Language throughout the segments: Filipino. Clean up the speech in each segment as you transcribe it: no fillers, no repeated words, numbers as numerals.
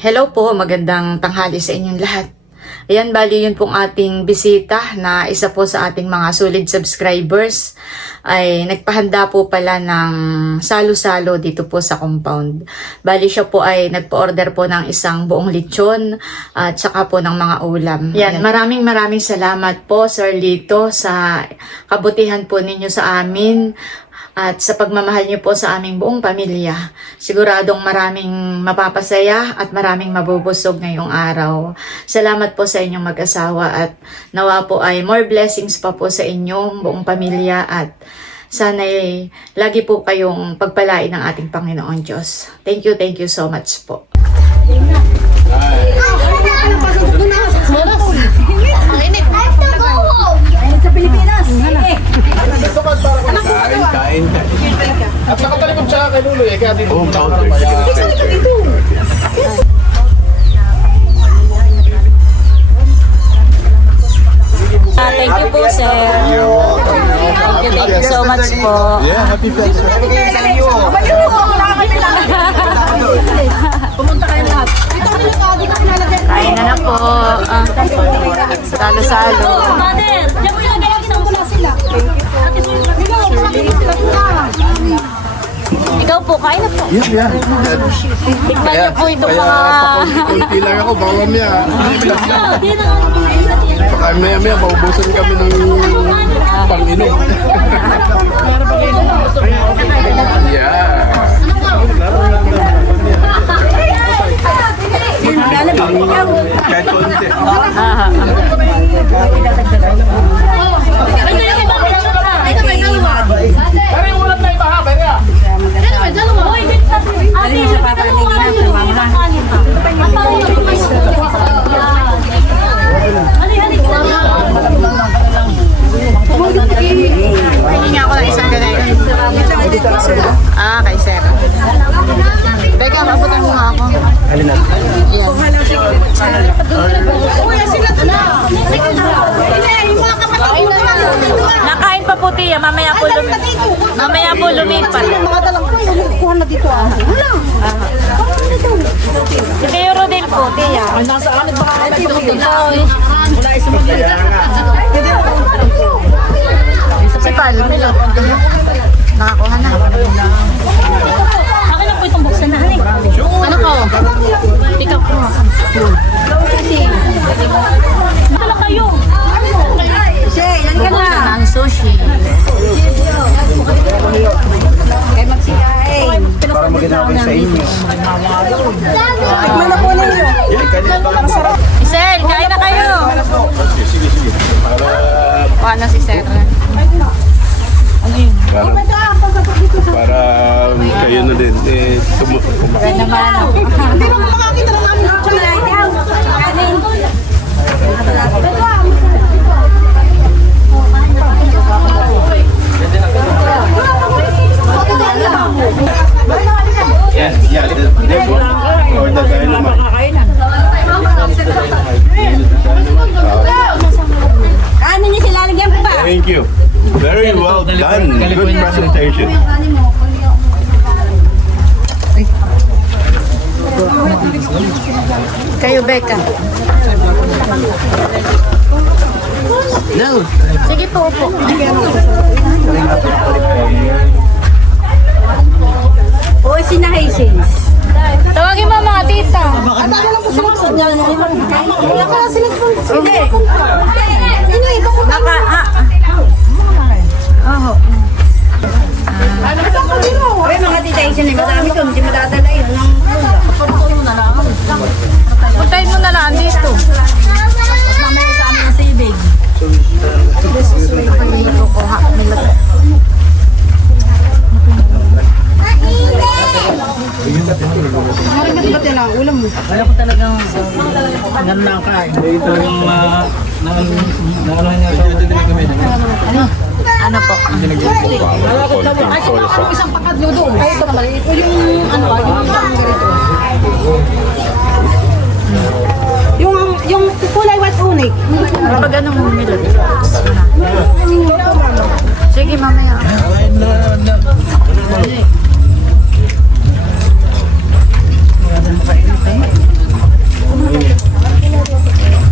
Hello po, magandang tanghali sa inyong lahat. Ayan, bali yun pong ating bisita na isa po sa ating mga solid subscribers ay nagpahanda po pala ng salo-salo dito po sa compound. Bali siya po ay nagpa-order po ng isang buong lechon at saka po ng mga ulam. Yan, maraming salamat po Sir Lito sa kabutihan po ninyo sa amin. At sa pagmamahal niyo po sa aming buong pamilya, siguradong maraming mapapasaya at maraming mabubusog ngayong araw. Salamat po sa inyong mag-asawa at nawa po ay more blessings pa po sa inyong buong pamilya at sana'y lagi po kayong pagpalain ng ating Panginoon Diyos. Thank you so much po. Sa Pilipinas. Kain. At saka talikod siya kay Lulu eh, kaya dito muna ako na maya. Thank you po, sir. Thank you so much po. Yeah, happy birthday. Pumunta kayo lahat. Kain na po. Salo-salo. Mother, diyan mo ilagay ang isang wala sila. Ikaw po, kain na po. Yeah. Tikman niyo po itong Kaya mga... pakunti lang ako, baka mamaya. Hindi na nga. Baka maya, maubusan kami ng pang-inom. Yeah. Kahit konti. Hindi nga ako ng isang ganay. Kay Sir. Teka, mabutan mo nga ako. Yan. Nakain pa po, Tia. Mamaya po lumipat. Si Teo Rodel po, Tia. Si Pal, Milot. Nakakuha na. Akin na po itong buksan na, honey. Ano ko? Ikaw po. Tala kayo. Buko na ng sushi. Para maganda ko sa inyo. Sir, kain na kayo. Sige. Kuha na si Sir. Para kayo na din. Yan naman. Yeah. Order tayo naman. Ano niya sila lagyan pa? Thank you. Very well done. Good presentation. Kayo, Becca. No. Sige po, upo. Oy, sinahasin. Tawagin mo mga tita. Oy, mga titayin na madami to, hindi madadala yun. Puntahin mo na lang dito. Mamaya sa amin ang sibig. Kaya ko talagang nanakain. Ito yung naano niya sa Ano po? Isang pakadlo doon. Ay, ito naman. Ito yung ano, yung ganito. Yung kulay white unik. Pag ano mo milot. Sige, mamaya.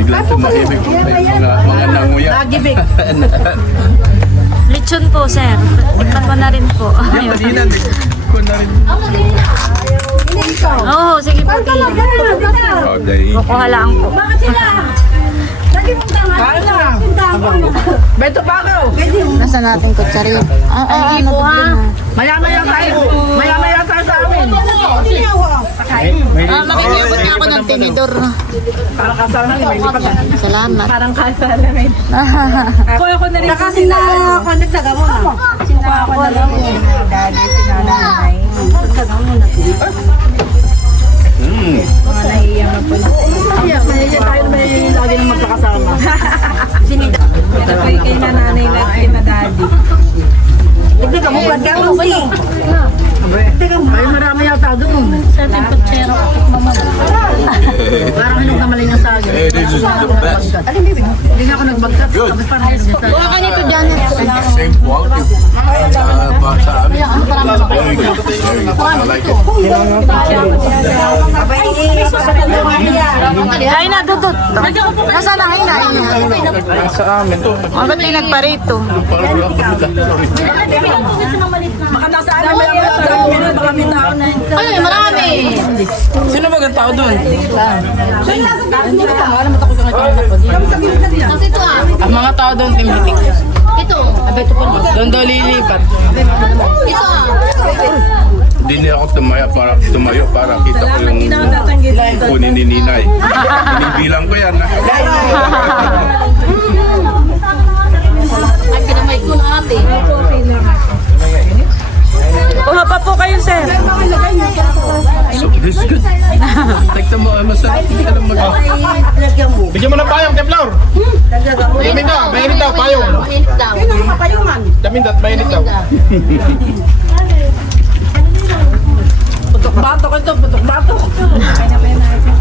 Biglang tumahimik po may mga nanguya. Nagibig. Lechon po, sir. Tikman mo na rin po. Ayun. Kanina, ko na rin. Oo, sige po. Di. Oh, dahil. Kukuha lang po. Beto pa ako. Nasa natin kutsari? Ay, po ha. Maya-maya tayo. Maya-maya tayo sa amin. Makikipot na ako ng tinidor. Parang kasama namin. May lipat. Salamat. Parang kasama namin. Kuya ko na rin. Kasi na-connect na gamo na. Ako na rin. Daddy, sinanay. Nahiya tayo may lagi nang magkakasama. Kay nanay na kay daddy. Hindi ka mo ba't ka mo ba? Ay, marami yata doon. Sa ating kutsero. Parang hinong namalay ng saging. Hey, this is the best. Hindi nga ako nagbagkat. Good. Tapos parang hindi sa Kuha ka nito, Janet. Same quality. Sa amin. Very good. Very good. I like it. Ay na, dudot. Nasaan ang hinain? Sa amin. O, ba't may nagparito? baka nasa amin may mga baka may tao na yun. Ay, marami. Sino ba ang tao doon? Kasi ito ah. Ang mga tao doon timitik. Ito. Doon daw lilipat. Ito ah. Hindi niya ako tumayo para kita ko yung kunin ni Ninay. Binibilang ko yan. Ay, kinamay ko na ate. Kuha pa po kayo, sir. So, this is good. Tignan mo, masarap. Alam mo. Bigyan mo ng payong, Kevlar. Mainit daw, mainit daw, payong. Mainit daw. Damin daw, mainit daw. Putok bato ko ito, putok bato.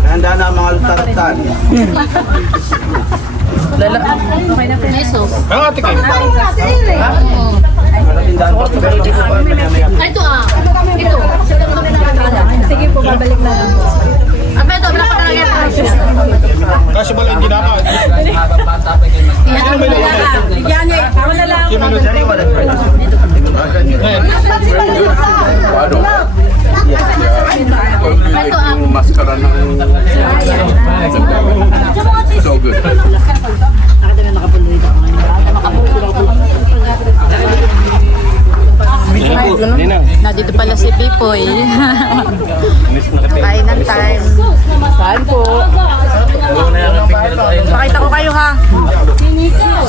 Handa na ang mga tartan. May sauce. Ang ate kayo. Ay, ito ah. Ito. Sige po, babalik na lang. Apa ito? Wala pa talaga ito. Kasi wala yung ginaka. Yan eh, ako na lang. Yung maskara ng... So good. Nandito pala si Pipoy. Kain ng time. Saan po? Pakita ko kayo ha.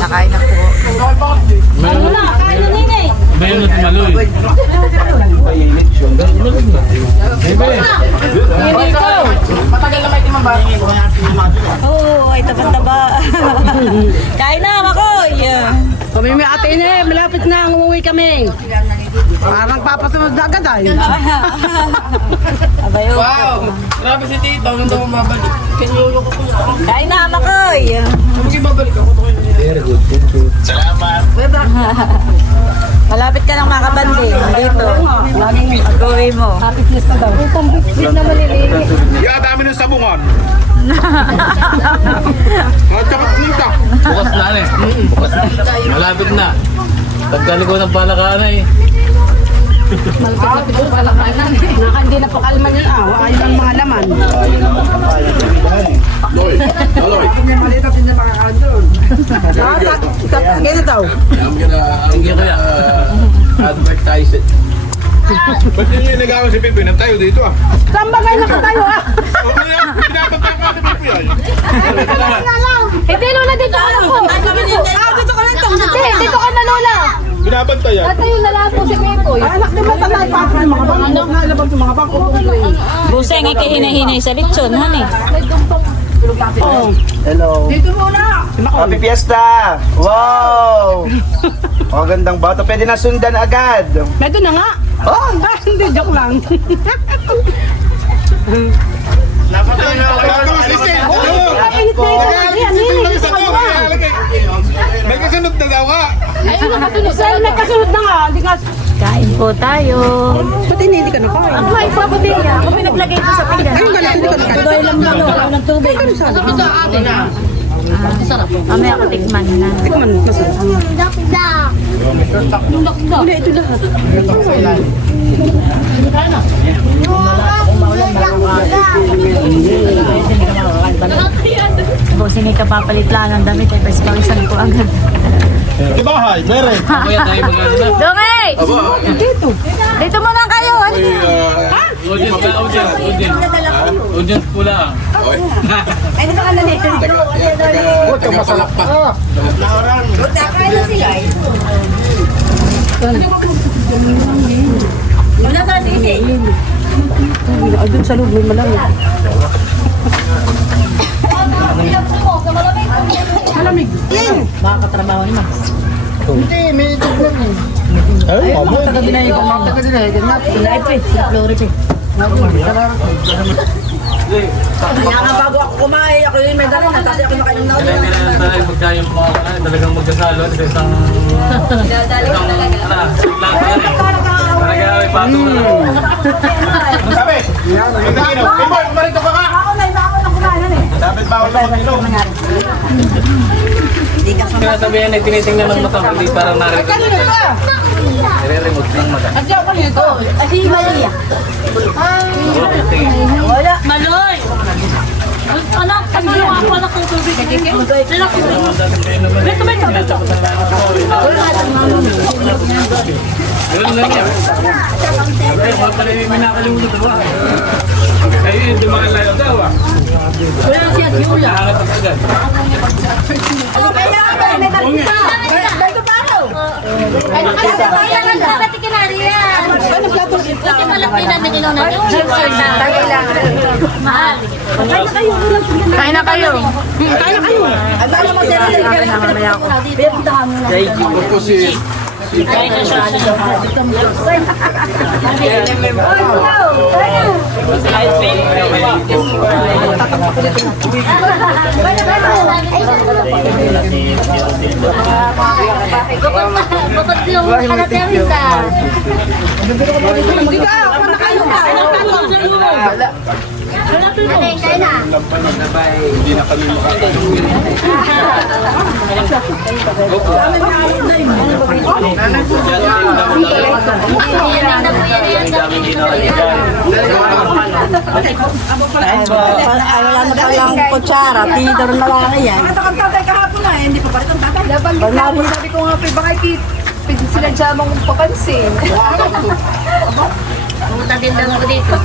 Nakain na po. Bayan mo tumaloy. Oo, ay taba-taba. Kain na, Makoy. Kami may ate na malapit na umuwi kami. Parang papasunod na agad ay. Abayo. Wow! Grabe si Tito, nung daw mabalik. Kain na, Makoy. Babalik ako. Malapit ka ng makabanding. Dito. Pag-uwi mo. Yeah, dami ng sabungan. Tsaka nita. Bukas na eh. Bukas na. Malapit na. Pagkaligo ng palakana eh. Hindi na pakalman yun ah. Ayun ang mga laman. Loy, Loy. Ganito. I'm gonna advertise it. Ba't yun yung nag-awa si Pipoy? Nagtayo dito ah. Saan bagay nakatayo ah? Okay na, pinapagkaka ka ni Pipoy ay. Hindi, Lola, dito ka na po. Dito ka lang ito. Hindi, dito ka na, Lola. Binabantayan. Tayo na lang po si Pepoy. Anak naman tanay pa ako mga bangko. Nalabang sa mga bangko. Buseng, ikihinahinay sa lechon, honey. Hello. Dito muna. Happy Fiesta! Wow! Magandang bata. Pwede na sundan agad. Medo na nga. Oh! Hindi, joke lang. May kasunod na daw ka. Ayun na kasunod. Sir, may kasunod na nga. Hindi nga. Kain po tayo. Pati hindi ka nakain. Ako ay po din niya. Ako pinaglagay ko sa pinggan. Ayun ka na, hindi ka nakain. Tuloy lang na ng tubig. Mamaya ako tikman na. Tikman, masarap. Hindi, ito lahat. Bossing ay kapapalit lang ng damit ay pwes pawisan ko agad. Di bahay, meron. Kaya tayo mag-ano na. Dongay! Dito muna kayo. Audience ka, audience po lang. Ay, dito ka na dito. Huwag kang masalak pa. Wala ka dito. Doon sa loob, may malamig. Makakatrabaho ni Max. Ay, mamo. Kaya nga bago ako kumain, ako yung may dala na kasi ako nakainom na ulit. Kailangan tayo pagkain po ako na talagang magkasalo sa isang... Talaga may patong na. Ano sabi? Ang takino. Timboy, kumarito ka ka. Ako na, iba ako na kumain eh. Dapat bawal na mag-inom. Kaya sabihin ay tinitingnan ng mata, hindi parang narito. Nire-remote ng mata. Kasi Maria. Wala. Maloy! Anak, kasama ako anak ng tubig. Lalaki mo. Beto, beto, beto. Ganun lang yan. Ay, mga pala yung minakalimutan daw. Ay, hindi makalayo daw. Wala siya, Yula. Nakakat agad. Kaya ako, may dala. Dito pa ako. Ay, nakasaya lang sa pati kinariya. Ano plato? Buti malaki na naginom na yun. Mahal. Kain na kayo. Kaya kayo. Ang dala mo sila. Pinagpuntahan mo na. Kain na siya. Bukod yung kanaterita. Hindi ka, ako na kayo ka. Alay, kayo na. Hindi na kami Wala na palang kutsara. Tinidor na lang yan. Ito kang tatay kahapon na. Hindi pa pa rin ang tatay. Sabi ko nga, baka sinadya mong papansin. Pumunta din lang ako dito.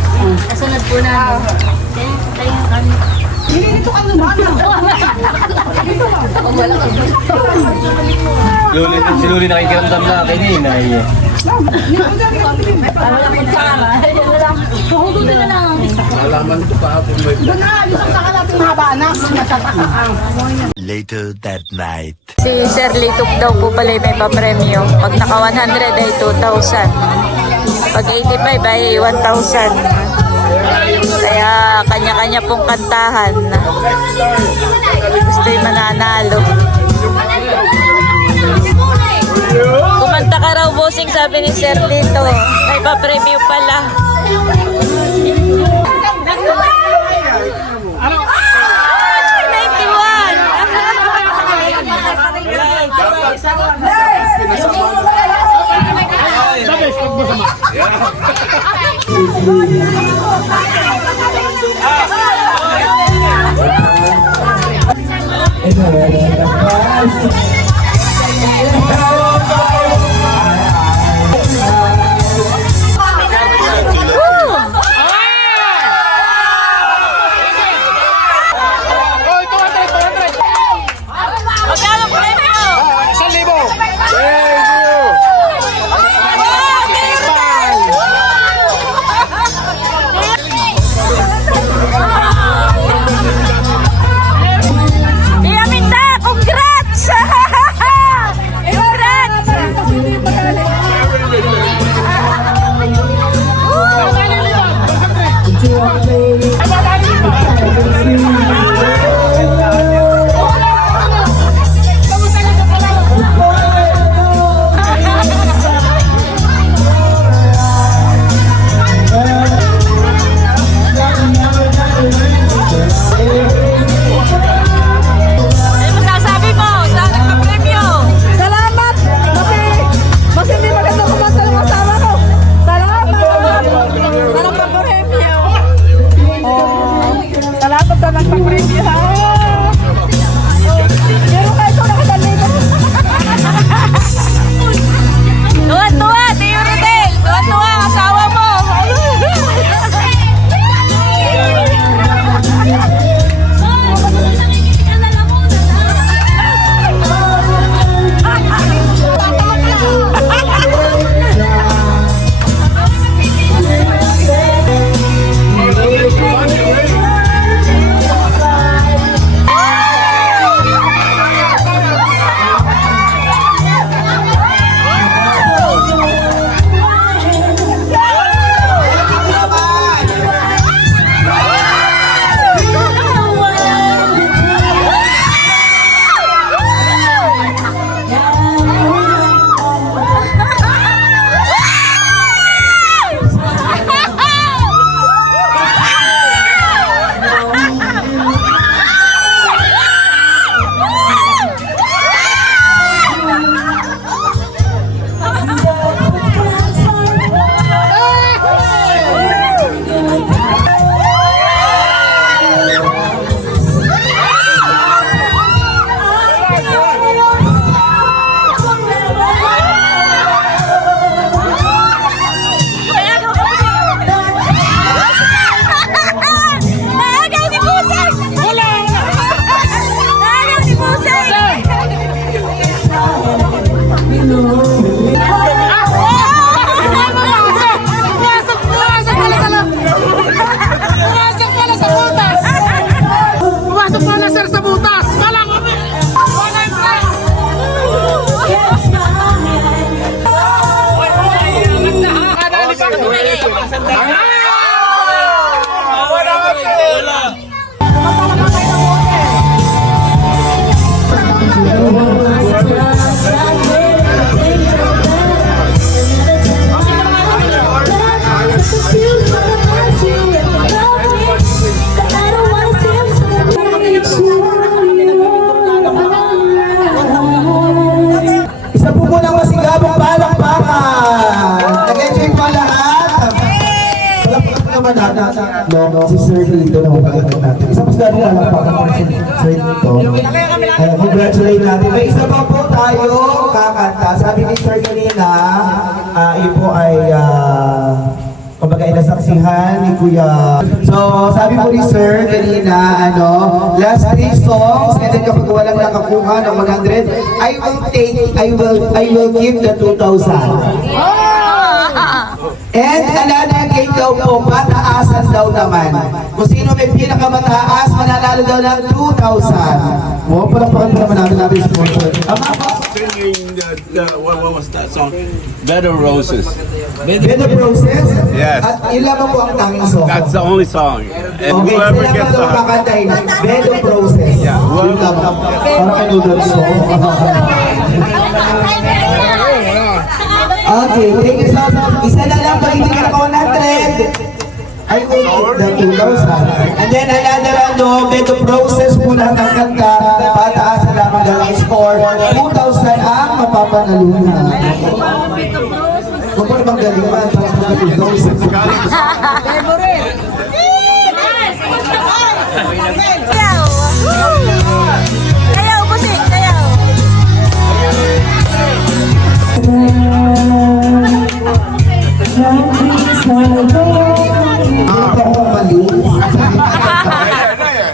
Kasunod po namin. Tayo kami. Dito ka naman. Si Luli nakikiramdam na kay Ninay. Wala kutsara. Yan na lang. Hugutin na lang ang isa. Alaman ko pa ako may Doon na, yung sa kalating mahaba na. Later that night. Si Sir Litok daw po pala may papremyo. Pag naka 100 ay 2,000. Pag 85 ay 1,000. Kaya kanya-kanya pong kantahan. Gusto'y mananalo. Kumanta ka raw, bossing, sabi ni Sir Lito. May papremyo pala. Magkano premyo? 1,000. Iya, Minda! Congrats! Congrats! Isa po munang masigabong palakpakan. Nag-enjoy po lahat. Wala po naman natin. No, si Sir dito na magpagatan natin. Isa po sigabong palakpakan po si Sir dito. Congratulate natin. May isa pa po tayo kakanta. Sabi ni Sir kanina, yun po ay kumbaga inasaksihan ni Kuya. So, sabi po ni Sir kanina, last 3 songs, and then kapag walang nakakuha ng 100, I will give the 2,000. And another game daw po, pataasan daw naman. Kung sino may pinakamataas, mananalo daw ng 2,000. Mo, palakpakan po naman natin yung sponsor. Singing what was that song? Bed of Roses. Bed of Roses? Yes. At ilan ba po ang tanging song? That's the only song. And Okay, whoever sila gets pa daw the kakantahin. Bed of Roses. Yeah. Yun lang. Parang kay Noodles song. Okay, thank you so much. Isa na lang pag hindi ka naka 100. I will give the 2,000. And then another Bed of Roses po lahat ng kanta. Pataas na lamang ang score. 2,000 ang mapapanalunan. Huwag mo namang galingan. Bed of Roses. Kayaw, busing, kayaw.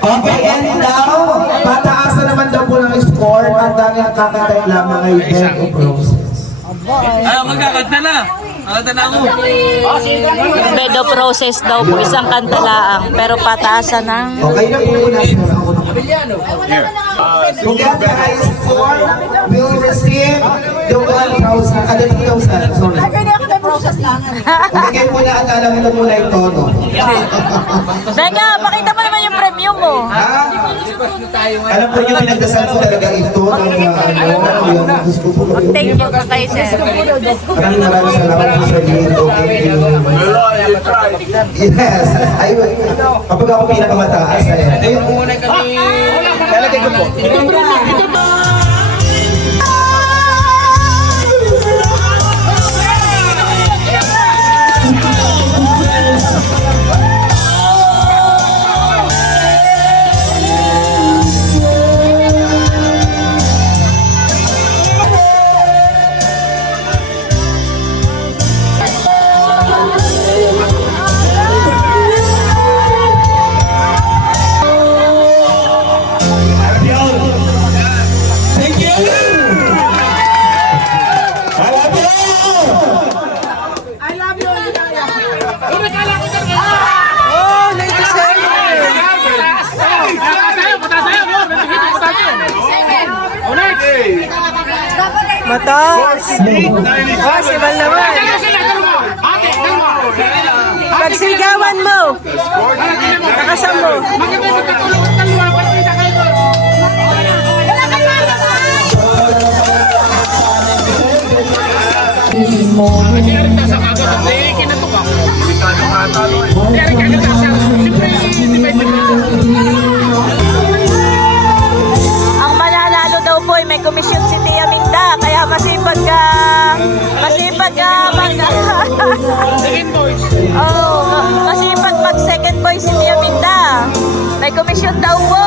Okay, and now, pataas na naman daw po ng score. Ang tanging kakantay lamang ay Bed of Roses. Magkakanta na. Kakanta na ako. Bed of Roses daw po, isang kanta laang, pero pataasan ng... Okay na po muna sir. Kung get the high score, will receive the 1,000, the 2,000, sorry. Bigay muna at alam mo muna yung tono. Teka, pakita mo naman yung premium mo. Ha? Alam po niyo, pinagdasal ko talaga ito ng yung gusto ko po. Thank you kay sir. Maraming salamat po sa dito. Yes. Kapag ako pinakamataas, lalagay ko po. Matos! Oh, si Val naman. Pagsigawan mo. Nakasam mo. Ang mananalo daw po ay may komisyon si Tia Minda, kaya masipag mag second voice si Tia Minda. May komisyon daw po.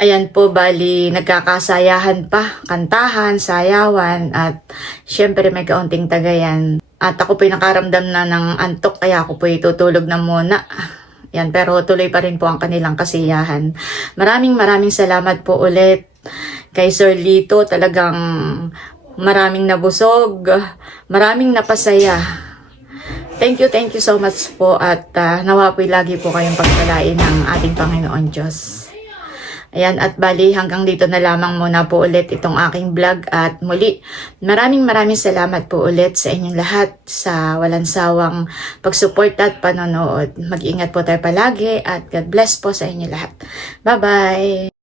Ayan po, bali nagkakasayahan pa, kantahan, sayawan, at syempre may kaunting tagayan. At ako po'y nakaramdam na ng antok, kaya ako po'y tutulog na muna. Yan, pero tuloy pa rin po ang kanilang kasiyahan. Maraming salamat po ulit kay Sir Lito. Talagang maraming nabusog, maraming napasaya. Thank you so much po, at nawa po'y lagi po kayong pagpalain ng ating Panginoon Diyos. Ayan, at bali hanggang dito na lamang muna po ulit itong aking vlog, at muli maraming salamat po ulit sa inyong lahat sa walang sawang pagsuporta at panonood. Mag-ingat po tayo palagi, at God bless po sa inyo lahat. Bye-bye!